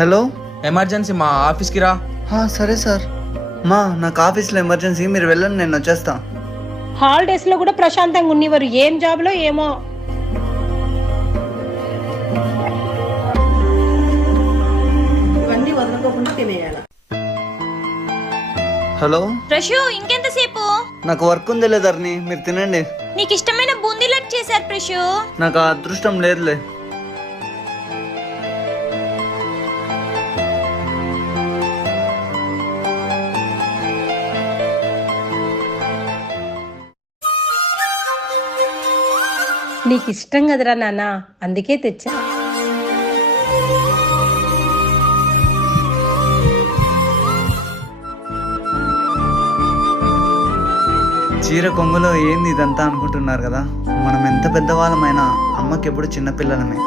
Hello. Emergency మా ఆఫీస్కి రా. సరే సార్. నాకు ఆఫీస్లో ఎమర్జెన్సీ, మీరు వెళ్ళండి, నేను వచ్చేస్తా. హాలిడేస్ లో కూడా ప్రశాంతంగా ఉన్నవారు ఏం జాబ్ లో ఏమో. ఇవన్నీ వదలకోకుండా తినేయాల. హలో ప్రశు, ఇంకెంతసేపు? నాకు వర్క్ ఉంది లేదర్ని, మీరు తినండి. నీకు ఇష్టమైన బూందీ లడ్డు చేశారు ప్రశు. నాకు ఆ అదృష్టం లేదులే. నీకు ఇష్టం కదరా నాన్న, అందుకే తెచ్చా. చీర కొంగులో ఏంది ఇదంతా అనుకుంటున్నారు కదా. మనం ఎంత పెద్దవాళ్ళమైనా అమ్మకి ఎప్పుడు చిన్నపిల్లలమే.